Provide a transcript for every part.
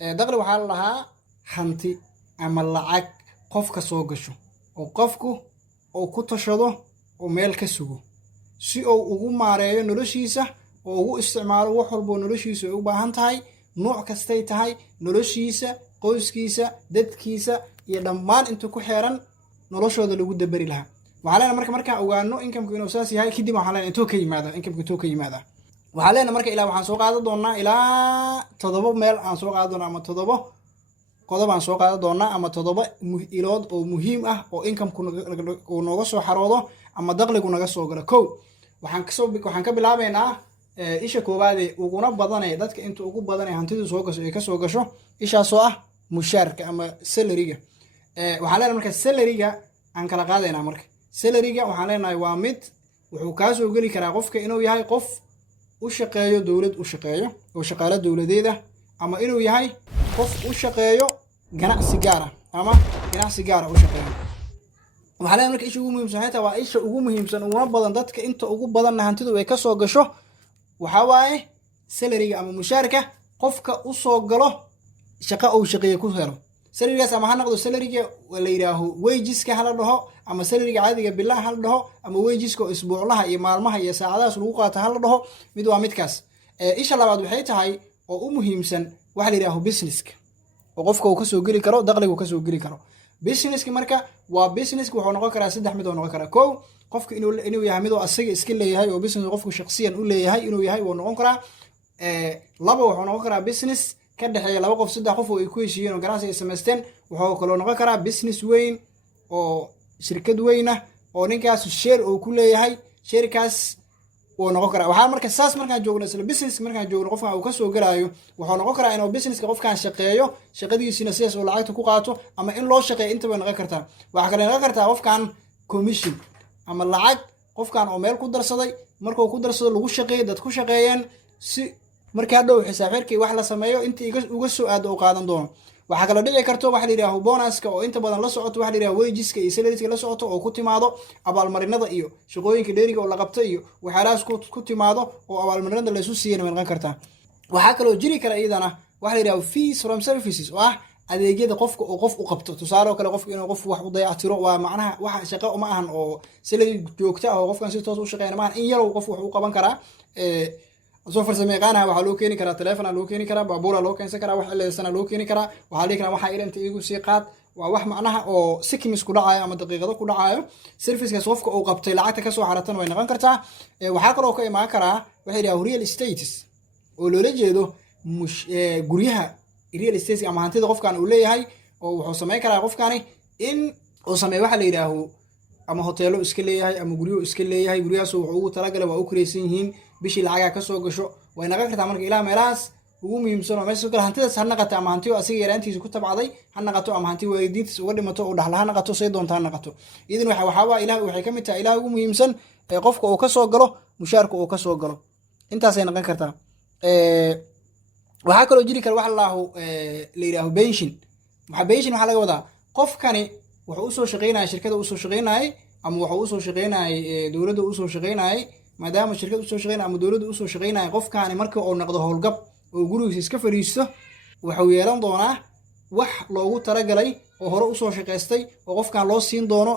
dakhli waxaa la dhahaa hanti ama lacag qofka soo gasho oo qofku uu ku tashado oo meel ka sugo si uu ugu maareeyo noloshiisa oo ugu isticmaalo wax walba oo noloshiisa ay u baahan tahay nooc kastay tahay noloshiisa qoyskiisa dadkiisa iyo dhammaan inta ku xeeran noloshooda lagu dabari lahaa waxaa leenahay markaan ogaano inkamku inuu saas yahay kadib waxaa leenahay intoo ka yimaada inkamku intoo ka yimaada waxaa leenahay marka ilaa waxaan soo qaadan doonaa ilaa 7 meel aan soo qaadan doonaa ama 7 qodob aan soo qaadan doonaa ama 7 ilood oo muhiim ah oo inkamku uu nooga soo xaroodo ama dakhligu naga soo galo kow waxaan ka bilaabaynaa isha koowaad ee uguna badanay dadka inta ugu badanay hantidu soo gasho ay ka soo gasho ishaasoo ah mushaarka ama salariga waxaan leenahay marka salariga aan kala qaadaynaa marka salariga waxaan leenahay waa mid wuxuu kaa soo geli karaa qofka inuu yahay qof u shaqeeyo dawlad u shaqeeyo oo shaqaale dawladeeda ama inuu yahay qof u shaqeeyo ganacsi gaar ah ama ganacsi gaar ah u shaqeeyo waxaa leenahay marka isha ugu muhiimsan xitaa waa isha ugu muhiimsan uguna badan dadka inta ugu badanna hantidu ay ka soo gasho waxaa waaye salariga ama mushaarka qofka u soo galo shaqo uu shaqeeyo ku helo salarigaas ama ha noqdo salariga la yidhaaho wajiska hala dhaho ama salariga caadiga bilaha hala dhaho ama wajiska oo isbuuclaha iyo maalmaha iyo saacadahaas lagu qaato hala dhaho mid waa midkaas isha labaad waxay tahay oo u muhiimsan waxa la yidhaaho businesska oo qofka uu ka soo geli karo dakhligu ka soo geli karo businesska marka waa businesska wuxuu noqon karaa 3 mid oo noqon karaa kow qofka inuu yahay mid oo asaga iska leeyahay oo business qofku shakhsiyan u leeyahay inuu yahay wuu noqon karaa laba wuxuu noqon karaa business ka dhaxeeya 2 qof 3 qof oo ay ku heshiiyeen oo ganacsi ay sameysteen wuxuu kaloo noqon karaa business weyn oo shirkad weyn ah oo ninkaas share uu ku leeyahay shirkaas oo noqon karaa waxaa marka saas markaan joogno isla business markaan joogno qofka uu ka soo galaayo wuxuu noqon karaa inuu businesska qofkaan shaqeeyo shaqadiisina sidaas oo lacagta ku qaato ama in loo shaqeeyo inta way noqon kartaa waxa kale noqon kartaa qofkaan commission ama lacag qofkaan oo meel ku darsaday markuu ku darsado lagu shaqeeyo dad ku shaqeeyeen si markaa dhow xisaab xirkii wax la sameeyo intii uga soo aado oo qaadan doono waxa kala dhici karto waxa la yiraahdo bonuska oo inta badan la socoto waxa la yiraahdo wajiska iyo salariga la socoto oo ku timaado abaalmarinada iyo shaqooyinka dheeriga oo la qabto iyo waxaalaas ku timaado oo abaalmarinada la isu siiyeen ma noqon kartaa waxa kale oo jiri kara iyadana waxa la yiraahdo fees from services oo ah adeegyada qofka oo qof u qabto tusaale kale qofka inuu qof wax u dayactiro waa macnaha waxa shaqo uma ahan oo salary joogta ah oo qofkan si toos u shaqeynaa ma ahan in yar qof wax u qaban karaa soo farsameeyaqaanaha waxaa loo keeni karaa telefoon loo keeni karaa baabuur loo keensan karaa wax leeysana loo keeni karaa waxaa la karaa waxa ilanta igu sii qaad waa wax macnaha oo seconds ku dhacayo ama daqiiqado ku dhacayo servicekaas qofka uu qabtay lacagta ka soo xaratan way noqon kartaa waxaa kaloo ka imaan karaa waxa yiraahdo real estate oo loola jeedo guryaha real estate ama hantida qofkan uu leeyahay oo wuxuu sameyn karaa qofkani in uu sameeyo waxa la yiraahdo ama hoteelo iska leeyahay ama guryo iska leeyahay guryahaas wuxuu ugu talagalay waa u kireysan yihiin bishii lacag ka soo gasho way naga kartaa marka ilaa meelahaas ugu muhiimsan oo meesha kale hantidaas ha naqato ama hanti asiga yaraantiisa ku tabcaday ha naqato ama hanti waalidiintiisa uga dhimato oo dhaxlaha naqato say doonta ha naqato idan waxaa ilaahay waxay ka mid tahay ilaahay ugu muhiimsan ee qofka uu ka soo galo mushaarka uu ka soo galo intaas ay noqon kartaa waxaa kaloo jiri kara wax la yiraahdo pension waxa laga wadaa qofkani wuxuu u soo shaqeynaa shirkada u soo shaqeynay ama wuxuu u soo shaqeynay dawladda u soo shaqeynay maadaama shirkad u soo shaqeynay ama dawladda u soo shaqeynay qofkaani marka uu noqdo howlgab oo gurigiisa iska fariisto wuxuu yeelan doonaa wax loogu talagalay oo hore u soo shaqeystay oo qofkan loo siin doono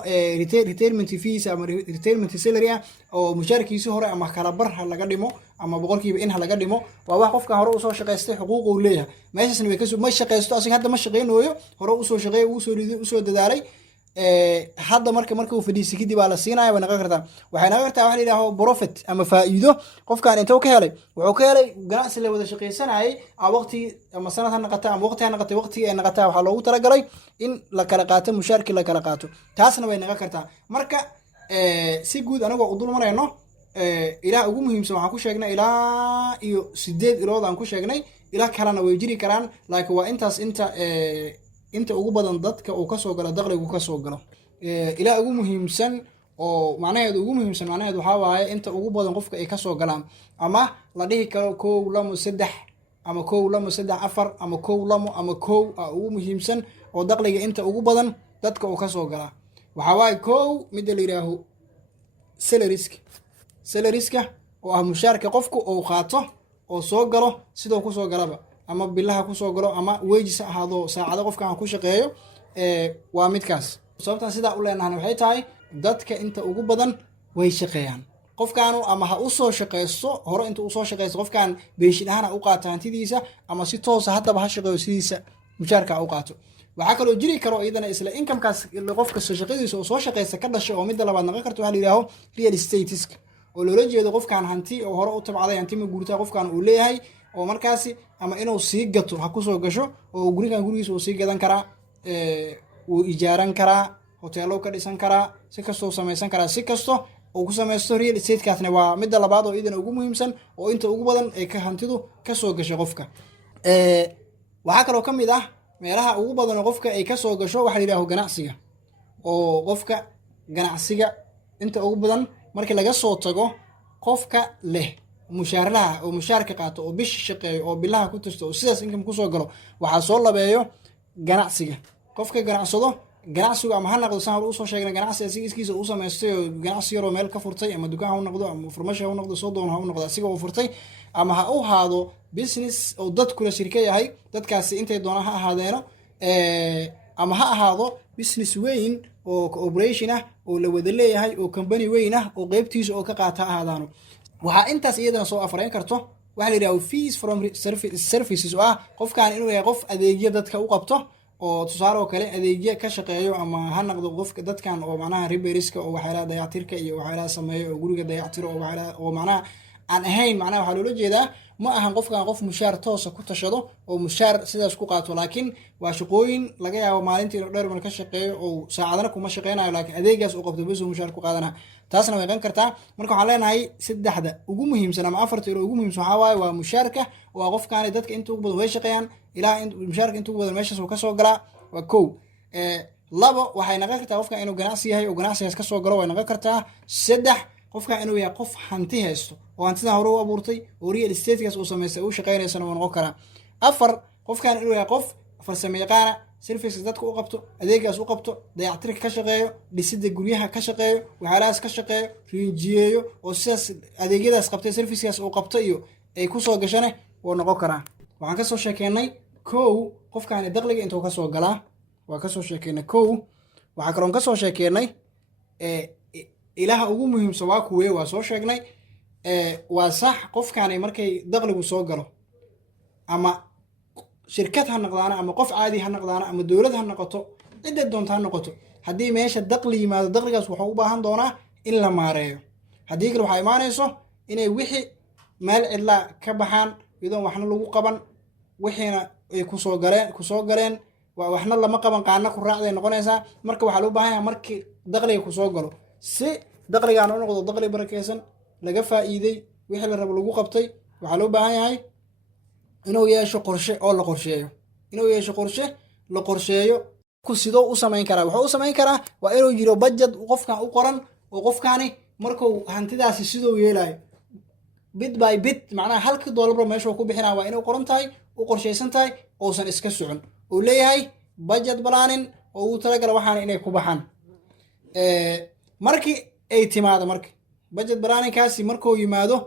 retirement fees ama retirement salary oo mushaarkiisa hore ama kala bar laga dhimo ama boqolkiiba in laga dhimo waa wax qofkan hore u soo shaqeystay xuquuq uu leeyahay meeshasna way ka soo ma shaqeysto asiga hadda ma shaqeynooyo hore u soo shaqeeyay uu soo riday u soo dadaalay hadda marka uu fadhiisay kadib baa la siinaya way noqon kartaa waxay noqon kartaa waxa la yiraahdo profit ama faa'iido qofkan inta uu ka helay wuxuu ka helay ganacsi la wada shaqeysanayay waqti ama sanad ha noqoto ama waqti ha noqoto waqtiga ay noqotaa waxa loogu talagalay in la kala qaato mushaarkii la kala qaato taasna way noqon kartaa marka si guud anagoo u dul marayno ilaa ugu muhiimsan waxaan ku sheegnay ilaa iyo 8 ilood aan ku sheegnay ilaa kalena way jiri karaan laakiin waa intaas inta ugu badan dadka uu ka soo galo dakhligu ka soo galo ilaa ugu muhiimsan oo macnaheedu waxa waaye inta ugu badan qofka ay ka soo galaan ama la dhihi karo 1 2 3 ama 1 2 3 4 ama 1 2 ama 1 ugu muhiimsan oo dakhliga inta ugu badan dadka uu ka soo galaa waxa waaye 1 mid la yiraahdo salariska oo ah mushaarka qofku uu qaato oo soo galo sidoo ku soo galaba ama bilaha kusoo galo ama wages ha ahaado saacado qofkan ku shaqeeyo waa midkaas sababtan sidaa u leenahay waxay tahay dadka inta ugu badan way shaqeeyaan qofkaanu ama ha u soo shaqeysto hore inta u soo shaqeysto qofkan beeshin ahaan u qaato hantidiisa ama si toos ah hadaba ha shaqeeyo sidiisa mushaarka u qaato waxa kale oo jiri karo iyadana isla income-kaas qofka shaqadiisa oo soo shaqeysta ka dhashay oo midda labaad noqon karto waxa la yiraahdo real estate oo loola jeedo qofkan hanti oo hore u tabcaday hanti ma guurtaa qofkan uu leeyahay oo markaasi ama inuu sii gato ha ku soo gasho oo gurigiisa uu sii gadan karaa uu ijaaran karaa hoteelo ka dhisan karaa si kastoo samaysan karaa si kasto oo ku samaysto real estate kaasna waa midda labaad oo idin ugu muhiimsan oo inta ugu badan ay ka hantidu ka soo gasho qofka waxa kale oo kamid ah meelaha ugu badan oo qofka ay ka soo gasho waxa la yiraahdo ganacsiga oo qofka ganacsiga inta ugu badan markii laga soo tago qofka leh mushaarlaha oo mushaarka qaato oo bish shaqeeyo oo bilaha ku tirto oo sidaas income ku soo galo waxa soo labeeyo ganacsiga qofka ganacsado ganacsigu ama ha noqdo saan hore usoo sheegnay ganacsi asigiiskiisa uu samaystay oo ganacsi yar oo meel ka furtay ama dukaan ha noqdo ama farmasho ha noqdo soo doon ha noqdo asiga uu furtay ama ha u haado business oo dad kula shirka yahay dadkaasi intay doonaan ha ahaadeeno ama ha ahaado business weyn oo cooperation ah oo la wada leeyahay oo company weyn ah oo qaybtiisa oo ka qaata ahaadaano waxa intaas iyadana soo afreyn karto waxa la yiraahdo fees from services oo ah qofkan inuu yahay qof adeegyo dadka u qabto oo tusaale kale adeegyo ka shaqeeyo ama ha noqdo qofka dadkan oo macnaha repairiska oo waxyaalaha dayactirka iyo waxyaalaha sameeyo oo guriga dayactiro oo waxyaalaha oo macnaha aan ahayn macnaha waxa loola jeedaa ma ahan qofkan qof mushaar toos ku tashado oo mushaar sidaas ku qaato laakiin waa shaqooyin laga yaabo maalintii inuu dheer mar ka shaqeeyo oo saacadana kuma shaqeynayo laakiin adeegaas uu qabto bas mushaar ku qaadana taasna way qan kartaa marka waxaan leenahay saddexda ugu muhiimsan ama afarta ugu muhiimsan waxa waaye waa mushaarka waa qofkan dadka inta ugu badan way shaqeeyaan ilaa mushaarka inta ugu badan meeshaas uu ka soo galaa waa kow labo waxay noqon kartaa qofkan inuu ganacsi yahay oo ganacsigaas ka soo galo way noqon kartaa saddex qofkan inuu yahay qof hanti haysto oo hantida hore u abuurtay oo real estate-kaas uu samaystay uu shaqeynaysana waa noqon karaa afar qofkan inuu yahay qof farsamo yaqaana services dadka u qabto adeegaas u qabto dayactirka ka shaqeeyo dhisida guryaha ka shaqeeyo waxyaalahaas ka shaqeeyo rinjiyeeyo oo sidaas adeegyadaas qabtay serviceskaas uu qabto iyo ay ku soo gashane waa noqon karaa waxaan ka soo sheekeynay kow qofkan dakhliga intuu ka soo galaa waa ka soo sheekeynay kow waxaa kaloon ka soo sheekeynay ilaha ugu muhiimsan waa kuwee waa soo sheegnay waa sax qofkaani markay dakhligu soo galo ama shirkad ha noqdaana ama qof caadi ha noqdaana ama dowlad ha noqoto cidda doonta ha noqoto haddii meesha dakhli yimaado dakhligaas wuxuu u baahan doonaa in la maareeyo haddii kale waxaa imaanayso inay wixii meel cidlaa ka baxaan iyadoon waxna lagu qaban wixiina ay kusoo galeen waxna lama qaban qaana ku raacday noqonaysaa marka waxaa loo baahan yahay markii dakhliga kusoo galo si dakhligaan u noqdo dakhli barakeysan laga faa'iiday wixii la rabo lagu qabtay waxaa loo baahan yahay inuu yeesho qorshe oo la qorsheeyo inuu yeesho qorshe la qorsheeyo ku sidoo u samayn karaa wuxuu u samayn karaa waa inuu jiro budget qofkan u qoran oo qofkaani markuu hantidaasi sidoo yeelayo bit by bit macnaha halka dollar meesha ku bixinaa waa inuu qoran tahay u qorsheysan tahay oosan iska socon oo leeyahay budget planning oo uu talagalay waxaan inay ku baxaan markii ay timaado marka budget planning kaasi markuu yimaado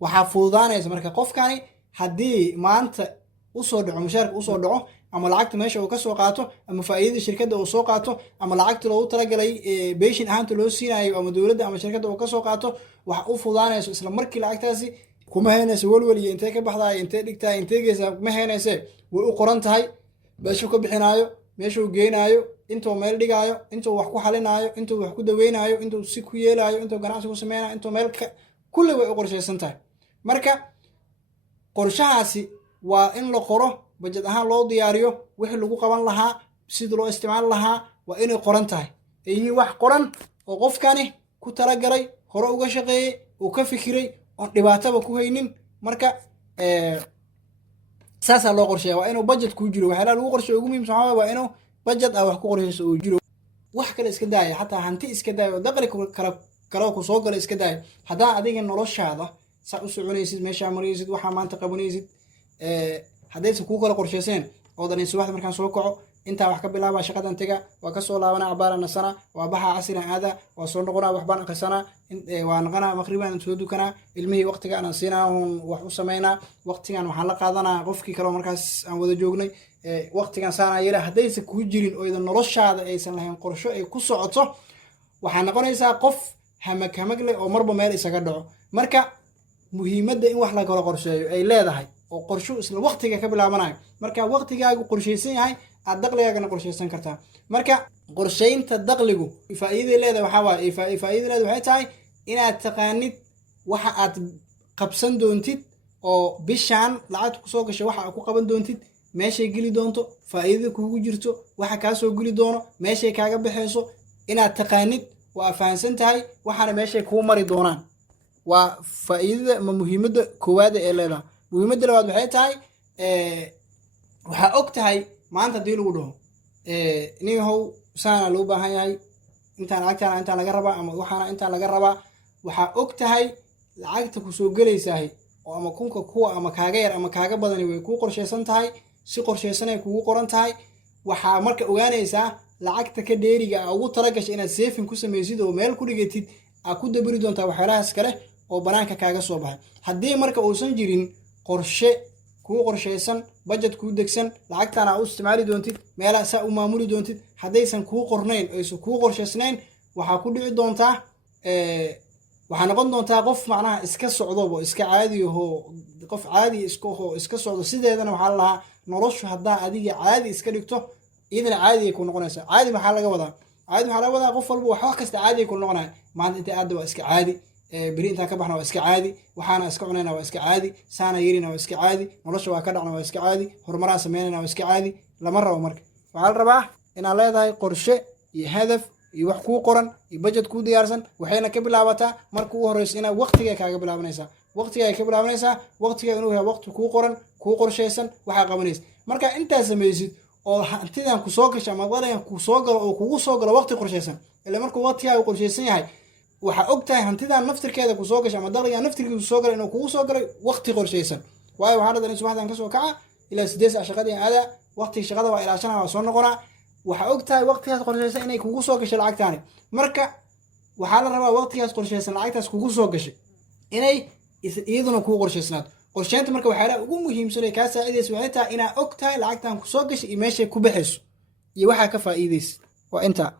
waxa fududaanaysa marka qofkani haddii maanta u soo dhaco mushaarka u soo dhaco ama lacagta meesha uu ka soo qaato ama faa'iidada shirkadda uu soo qaato ama lacagta loogu talagalay beeshin ahaanta loo siinayo ama dowladda ama shirkadda uu ka soo qaato waxa u fududaanayso isla markii lacagtaasi kuma heynayso walwal iyo intee ka baxdaay intee dhigtaay intee geysaa kuma heynayse way u qoran tahay meeshuu ka bixinaayo meeshuu geenaayo intuu meel dhigaayo intuu wax ku xalinaayo intuu wax ku daweynayo intuu si ku yeelaayo intuu ganacsi ku sameynayo intuu meel kulli way u qorsheysan tahay marka qorshahaasi waa in la qoro budget ahaan loo diyaariyo wixii lagu qaban lahaa sidii loo isticmaali lahaa waa inay qoran tahay iyo wax qoran oo qofkani ku talagalay hore uga shaqeeyay oo ka fikiray oo dhibaataba ku haynin marka saasaa loo qorsheeyaa waa inuu budget ku jiro waxyaalaha lagu qorsheeyo ugu muhiimsan waxaa waa inuu budget wax ku qorsheyso oo jiro wax kale iska daaya xataa hanti iska daaya oo dakhli kale ku soo galo iska daaya haddaan adiga noloshaada saa u soconaysid meeshaa maraysid waxaa maanta qabanaysid haddaysan kuu kala qorsheyseen oo dhan subaxda markaan soo kaco intaa wax ka bilaaba shaqadan tega waa kasoo laabana cabaara nasana waa baxa casrigan aada waa soo noqonaa waxbaan akhrisanaa waa naqanaa maqribaan soo dukanaa ilmihii waqtiga aan siinaa wax u samaynaa waqtigan waxaan la qaadanaa qofkii kale markaas aan wada joognay waqtigan saana yara haddaysan kuu jirin oo idan noloshaada aysan lahayn qorsho ay ku socoto waxaa noqonaysaa qof hamag leh oo marba meel isaga dhaco marka muhiimadda in wax la kala qorsheeyo ay leedahay oo qorsho isla waqtiga ka bilaabanayo marka waqtigaagu qorshaysan yahay aad dakhligaagana qorshaysan kartaa marka qorshaynta dakhligu faa'iidada leedahay waxaa waaye faa'iidada leedahay waxay tahay inaad taqaanid waxa aad qabsan doontid oo bishaan lacagta kusoo gashay waxa aad ku qaban doontid meeshay geli doonto faa'iidada kuugu jirto waxa kaa soo geli doono meeshay kaaga baxayso inaad taqaanid waa fahansan tahay waxaana meeshay kuu mari doonaan waa faa'iidada ma muhiimadda koowaad ee leedahay muhiimadda labaad waxay tahay waxaa og tahay maanta haddii lagu dhaho nin yahow saana loo baahan yahay intaan lacagtaana intaan laga rabaa ama waxaana intaan laga rabaa waxaa og tahay lacagta kusoo gelaysahay oo ama kunka kuwa ama kaaga yar ama kaaga badani way kuu qorshaysan tahay si qorshaysanay kugu qoran tahay waxaa marka ogaanaysaa lacagta ka dheeriga a ugu talagashay inaad seefin ku samaysid oo meel ku dhigatid aad ku dabari doontaa waxyaalahaas kale oo banaanka kaaga soo baxay haddii marka uusan jirin qorshe kuu qorshaysan budget kuu degsan lacagtaana u isticmaali doontid meelaha saa u maamuli doontid haddaysan kuu qornayn aysan kuu qorshaysnayn waxaa ku dhici doontaa waxaa noqon doontaa qof macnaha iska socdobo iska caadi ahoo qof caadi iska socdo sideedana waxaa la lahaa noloshu haddaa adiga caadi iska dhigto iyadana caadi ay ku noqonaysaa caadi maxaa laga wadaa qof walba wax kasta caadi ay ku noqonaya maanta inta aadda waa iska caadi beri intaan ka baxna waa iska caadi waxaana iska cunayna waa iska caadi saana yerina waa iska caadi nolosha waa ka dhacna waa iska caadi horumaraan samaynayna waa iska caadi lama rabo marka waxaa la rabaa inaad leedahay qorshe iyo hadaf iyo wax kuu qoran iyo budget kuu diyaarsan waxayna ka bilaabataa marka ugu horreysa inaad waqtiga kaaga bilaabanaysaa waqtiga inuu yahay waqti kuu qoran kuu qorshaysan waxaa qabanaysa marka intaad samaysid oo hantidan kusoo gasha ama dalagan kusoo galo oo kugu soo galo waqti qorshaysan ila markuu waqtigaagu qorshaysan yahay waxaa og tahay hantidan naftirkeeda kusoo gasha ama dalagan naftirkiisa kusoo galay inuu kugu soo galay waqti qorshaysan waayo waxaa dhadhan subaxdan kasoo kaca ilaa 8 saac shaqadii aadaa waqtiga shaqada waa ilaa 5 waa soo noqonaa waxaa og tahay waqtigaas qorshaysan inay kugu soo gashay lacagtaani marka waxaa la rabaa waqtigaas qorshaysan lacagtaas kugu soo gashay inay iyaduna kuu qorshaysnaato qorsheynta marka waxyaalaha ugu muhiimsan ee kaa saacidaysa waxay tahay inaad og tahay lacagtan kusoo gashay iyo meeshay ku baxayso iyo waxaa ka faa'iidaysa waa intaa